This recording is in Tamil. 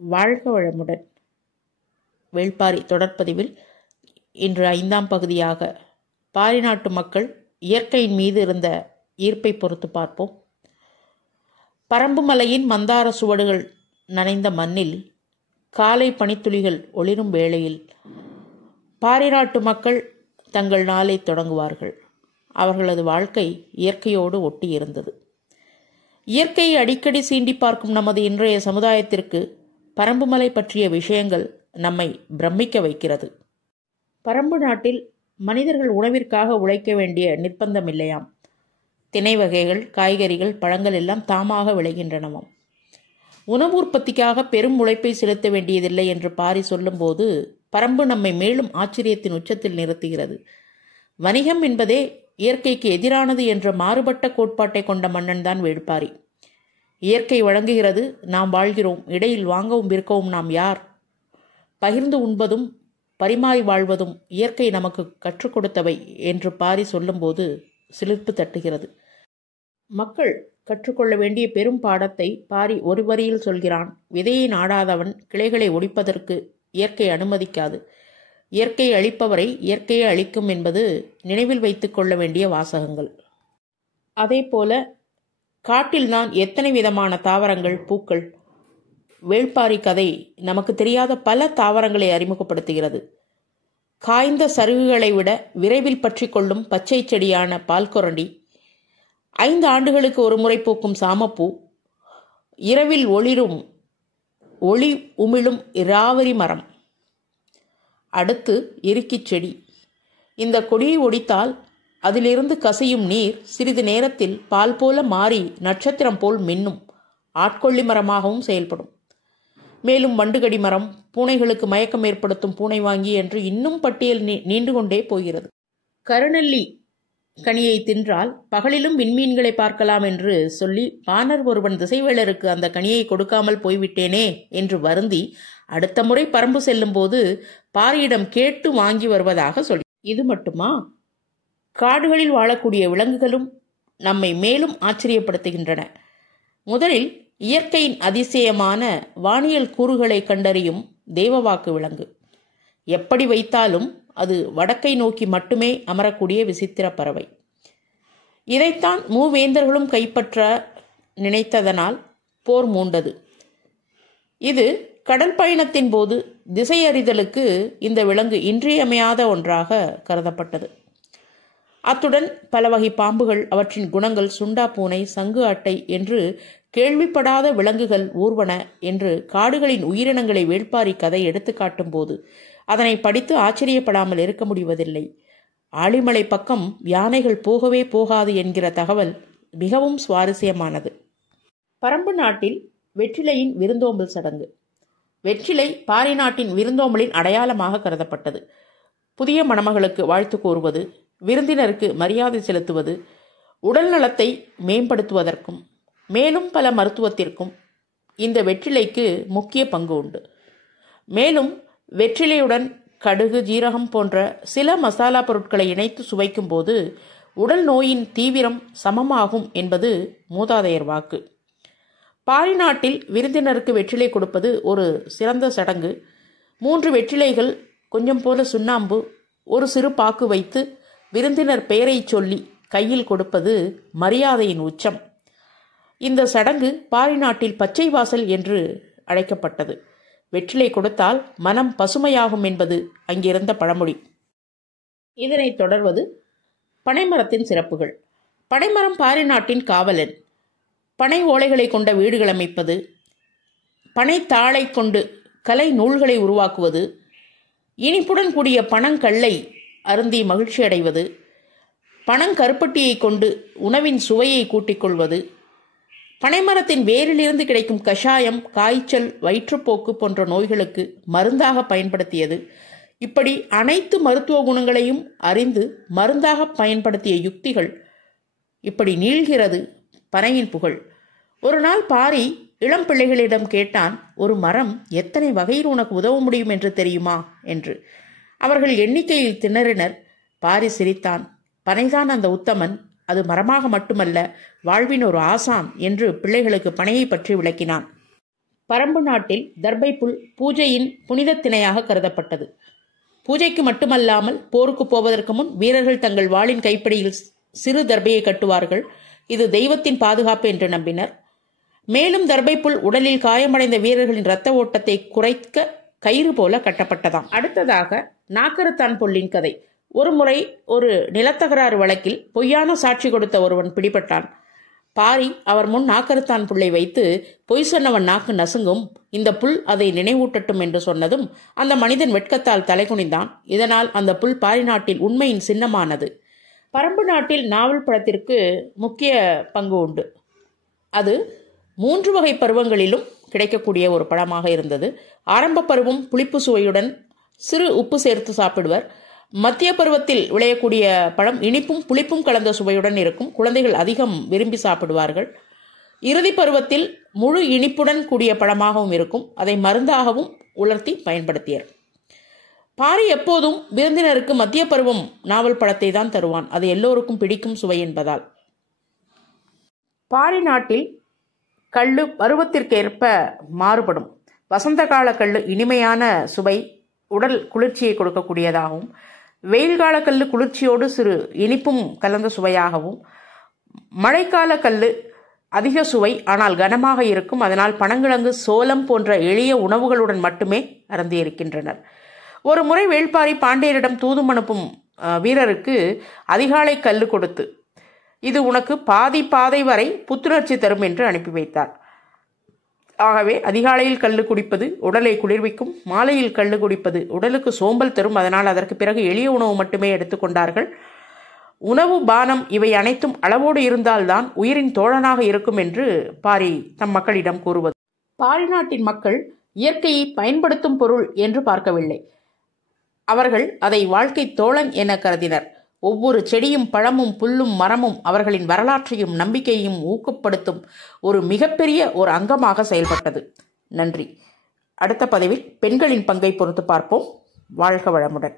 வாழ்க வளமுடன். வேள்பாரி தொடர்பதிவில் இன்று 5ஆம் பகுதியாக பாரி நாட்டு மக்கள் இயற்கையின் மீது இருந்த ஈர்ப்பை பொறுத்து பார்ப்போம். பரம்பு மலையின் மந்தார சுவடுகள் நனைந்த மண்ணில் காலை பனித்துளிகள் ஒளிரும் வேளையில் பாரி நாட்டு மக்கள் தங்கள் நாளை தொடங்குவார்கள். அவர்களது வாழ்க்கை இயற்கையோடு ஒட்டி இருந்தது. இயற்கையை அடிக்கடி சீண்டி பார்க்கும் நமது இன்றைய சமுதாயத்திற்கு பரம்புமலை பற்றிய விஷயங்கள் நம்மை பிரமிக்க வைக்கிறது. பரம்பு நாட்டில் மனிதர்கள் உணவிற்காக உழைக்க வேண்டிய நிர்பந்தம் இல்லையாம். திணை வகைகள், காய்கறிகள், பழங்கள் எல்லாம் தாமாக விளைகின்றனவாம். உணவு உற்பத்திக்காக பெரும் உழைப்பை செலுத்த வேண்டியதில்லை என்று பாரி சொல்லும்போது பரம்பு நம்மை மேலும் ஆச்சரியத்தின் உச்சத்தில் நிறுத்துகிறது. வணிகம் என்பதே இயற்கைக்கு எதிரானது என்ற மாறுபட்ட கோட்பாட்டை கொண்ட மன்னன் தான் வேள்பாரி. இயற்கை வழங்குகிறது, நாம் வாழ்கிறோம். இடையில் வாங்கவும் விற்கவும் நாம் யார்? பகிர்ந்து உண்பதும் பரிமாறி வாழ்வதும் இயற்கை நமக்கு கற்றுக் கொடுத்தவை என்று பாரி சொல்லும்போது சிலிர்ப்பு தட்டுகிறது. மக்கள் கற்றுக்கொள்ள வேண்டிய பெரும் பாடத்தை பாரி ஒரு வரியில் சொல்கிறான். விதையை நாடாதவன் கிளைகளை ஒடிப்பதற்கு இயற்கை அனுமதிக்காது. இயற்கையை அழிப்பவரை இயற்கையை அழிக்கும் என்பது நினைவில் வைத்துக் கொள்ள வேண்டிய வாசகங்கள். அதே போல காட்டில்தான் எத்தனை விதமான தாவரங்கள், பூக்கள். வேள்பாரி கதை நமக்கு தெரியாத பல தாவரங்களை அறிமுகப்படுத்துகிறது. காய்ந்த சருகுகளை விட விரைவில் பற்றி கொள்ளும் பச்சை செடியான பால்கொரண்டி, 5 ஆண்டுகளுக்கு ஒரு முறை பூக்கும் சாமப்பூ, இரவில் ஒளி உமிழும் இராவரி மரம், அடுத்து இறுக்கிச் செடி. இந்த கொடியை ஒடித்தால் அதிலிருந்து கசியும் நீர் சிறிது நேரத்தில் பால் போல மாறி நட்சத்திரம் போல் மின்னும் ஆட்கொள்ளி மரமாகவும் செயல்படும். மேலும் வண்டுகடி மரம், பூனைகளுக்கு மயக்கம் ஏற்படுத்தும் பூனை வாங்கி என்று இன்னும் பட்டியல் நீண்டு கொண்டே போகிறது. கருநெல்லி கனியை தின்றால் பகலிலும் விண்மீன்களை பார்க்கலாம் என்று சொல்லி பாணர் ஒருவன் திசைவேளருக்கு அந்த கனியை கொடுக்காமல் போய்விட்டேனே என்று வருந்தி அடுத்த முறை பரம்பு செல்லும் போது பாரியிடம் கேட்டு வாங்கி வருவதாக சொல்லி. இது மட்டுமா? காடுகளில் வாழக்கூடிய விலங்குகளும் நம்மை மேலும் ஆச்சரியப்படுத்துகின்றன. முதலில் இயற்கையின் அதிசயமான வானியல் கூறுகளை கண்டறியும் தேவவாக்கு விலங்கு. எப்படி வைத்தாலும் அது வடக்கை நோக்கி மட்டுமே அமரக்கூடிய விசித்திர பறவை. இதைத்தான் மூவேந்தர்களும் கைப்பற்ற நினைத்ததனால் போர் மூண்டது. இது கடல் பயணத்தின் போது திசை அறிதலுக்கு இந்த விலங்கு இன்றியமையாத ஒன்றாக கருதப்பட்டது. அத்துடன் பல வகை பாம்புகள், அவற்றின் குணங்கள், சுண்டா பூனை, சங்கு அட்டை என்று கேள்விப்படாத விலங்குகள் ஊர்வன என்று காடுகளின் உயிரினங்களை வேள்பாரி கதை எடுத்து காட்டும் போது அதனை படித்து ஆச்சரியப்படாமல் இருக்க முடிவதில்லை. ஆழிமலை பக்கம் யானைகள் போகவே போகாது என்கிற தகவல் மிகவும் சுவாரஸ்யமானது. பரம்பு நாட்டில் வெற்றிலையின் விருந்தோம்பல் சடங்கு. வெற்றிலை பாரி நாட்டின் விருந்தோம்பலின் அடையாளமாக கருதப்பட்டது. புதிய மணமகளுக்கு வாழ்த்து கூறுவது, விருந்தினருக்கு மரியாதை செலுத்துவது, உடல் நலத்தை மேம்படுத்துவதற்கும் மேலும் பல மருத்துவத்திற்கும் இந்த வெற்றிலைக்கு முக்கிய பங்கு உண்டு. மேலும் வெற்றிலையுடன் கடுகு, ஜீரகம் போன்ற சில மசாலா பொருட்களை இணைத்து சுவைக்கும் போது உடல் நோயின் தீவிரம் சமமாகும் என்பது மூதாதையர் வாக்கு. பாரி நாட்டில் விருந்தினருக்கு வெற்றிலை கொடுப்பது ஒரு சிறந்த சடங்கு. 3 வெற்றிலைகள், கொஞ்சம் போல சுண்ணாம்பு, ஒரு சிறு பாக்கு வைத்து விருந்தினர் பெயரை சொல்லி கையில் கொடுப்பது மரியாதையின் உச்சம். இந்த சடங்கு பாரி நாட்டில் பச்சை வாசல் என்று அழைக்கப்பட்டது. வெற்றிலை கொடுத்தால் மனம் பசுமையாகும் என்பது அங்கிருந்த பழமொழி. இதனைத் தொடர்வது பனைமரத்தின் சிறப்புகள். பனைமரம் பாரி நாட்டின் காவலன். பனை ஓலைகளை கொண்ட வீடுகள் அமைப்பது, பனைத்தாளை கொண்டு கலை நூல்களை உருவாக்குவது, இனிப்புடன் கூடிய பனங்கல்லை அருந்தி மகிழ்ச்சி அடைவது, பனங்கருப்பட்டியை கொண்டு உணவின் சுவையை கூட்டிக் கொள்வது, பனைமரத்தின் வேரிலிருந்து கிடைக்கும் கஷாயம் காய்ச்சல், வயிற்றுப்போக்கு போன்ற நோய்களுக்கு மருந்தாக பயன்படுத்தியது. இப்படி அனைத்து மருத்துவ குணங்களையும் அறிந்து மருந்தாக பயன்படுத்திய யுக்திகள். இப்படி நீள்கிறது பனையின் புகழ். ஒரு நாள் பாரி இளம் பிள்ளைகளிடம் கேட்டான், ஒரு மரம் எத்தனை வகையில் உனக்கு உதவ முடியும் என்று தெரியுமா என்று. அவர்கள் எண்ணிக்கையில் திணறினர். பாரி சிரித்தான். பனைதான் அந்த உத்தமன், அது மரமாக மட்டுமல்ல, வாழ்வின் ஒரு ஆசான் என்று பிள்ளைகளுக்கு பனையை பற்றி விளக்கினான். பரம்பு நாட்டில் தர்பை புல் பூஜையின் புனித திணையாக கருதப்பட்டது. பூஜைக்கு மட்டுமல்லாமல் போருக்கு போவதற்கு முன் வீரர்கள் தங்கள் வாளின் கைப்பிடியில் சிறு தர்பையை கட்டுவார்கள். இது தெய்வத்தின் பாதுகாப்பு என்று நம்பினர். மேலும் தர்பை புல் உடலில் காயமடைந்த வீரர்களின் இரத்த ஓட்டத்தை குறைக்க கயிறு போல கட்டப்பட்டதாம். அடுத்ததாக நாக்கருத்தான் புல்லின் கதை. ஒருமுறை ஒரு நிலத்தகராறு வழக்கில் பொய்யான சாட்சி கொடுத்த ஒருவன் பிடிபட்டான். பாரி அவர் முன் நாக்கருத்தான் புல்லை வைத்து, பொய் சொன்னவன் நாக்கு நசுங்கும், இந்த புல் அதை நினைவூட்டட்டும் என்று சொன்னதும் அந்த மனிதன் வெட்கத்தால் தலைகுனிந்தான். இதனால் அந்த புல் பாரி நாட்டில் உண்மையின் சின்னமானது. பரம்பு நாட்டில் நாவல் பழத்திற்கு முக்கிய பங்கு உண்டு. அது 3 வகை பருவங்களிலும் கிடைக்கக்கூடிய ஒரு பழமாக இருந்தது. ஆரம்ப பருவம் புளிப்பு சுவையுடன் சிறு உப்பு சேர்த்து சாப்பிடுவர். மத்திய பருவத்தில் விளையக்கூடிய பழம் இனிப்பும் புளிப்பும் கலந்த சுவையுடன் இருக்கும். குழந்தைகள் அதிகம் விரும்பி சாப்பிடுவார்கள். இறுதி பருவத்தில் முழு இனிப்புடன் கூடிய பழமாகவும் இருக்கும். அதை மருந்தாகவும் உலர்த்தி பயன்படுத்தியர். பாரி எப்போதும் விருந்தினருக்கு மத்திய பருவம் நாவல் பழத்தை தான் தருவான். அது எல்லோருக்கும் பிடிக்கும் சுவை என்பதால். பாரி நாட்டில் கள்ளு பருவத்திற்கேற்ப மாறுபடும். வசந்த கால கள்ளு இனிமையான சுவை, உடல் குளிர்ச்சியை கொடுக்கக்கூடியதாகவும், வெயில் கால கல்லு குளிர்ச்சியோடு சிறு இனிப்பும் கலந்த சுவையாகவும், மழைக்கால கல்லு அதிக சுவை ஆனால் கனமாக இருக்கும். அதனால் பனங்கிழங்கு, சோளம் போன்ற எளிய உணவுகளுடன் மட்டுமே அருந்தியிருக்கின்றனர். ஒரு முறை வேள்பாரி பாண்டியரிடம் தூதும் அனுப்பும் வீரருக்கு அதிகாலை கல்லு கொடுத்து, இது உனக்கு பாதை வரை புத்துணர்ச்சி தரும் என்று அனுப்பி வைத்தார். ஆகவே அதிகாலையில் கள்ளு குடிப்பது உடலை குளிர்விக்கும், மாலையில் கள்ளு குடிப்பது உடலுக்கு சோம்பல் தரும். அதனால் அதற்கு பிறகு எளிய உணவு மட்டுமே எடுத்துக்கொண்டார்கள். உணவு, பானம் இவை அனைத்தும் அளவோடு இருந்தால்தான் உயிரின் தோழனாக இருக்கும் என்று பாரி தம் மக்களிடம் கூறுவது. பாரி நாட்டின் மக்கள் இயற்கையை பயன்படுத்தும் பொருள் என்று பார்க்கவில்லை. அவர்கள் அதை வாழ்க்கை தோழன் என கருதினர். ஒவ்வொரு செடியும், பழமும், புல்லும், மரமும் அவர்களின் வரலாற்றையும் நம்பிக்கையையும் ஊக்கப்படுத்தும் ஒரு மிகப்பெரிய ஒரு அங்கமாக செயல்பட்டது. நன்றி. அடுத்த பதிவில் பெண்களின் பங்கை பொறுத்து பார்ப்போம். வாழ்க வளமுடன்.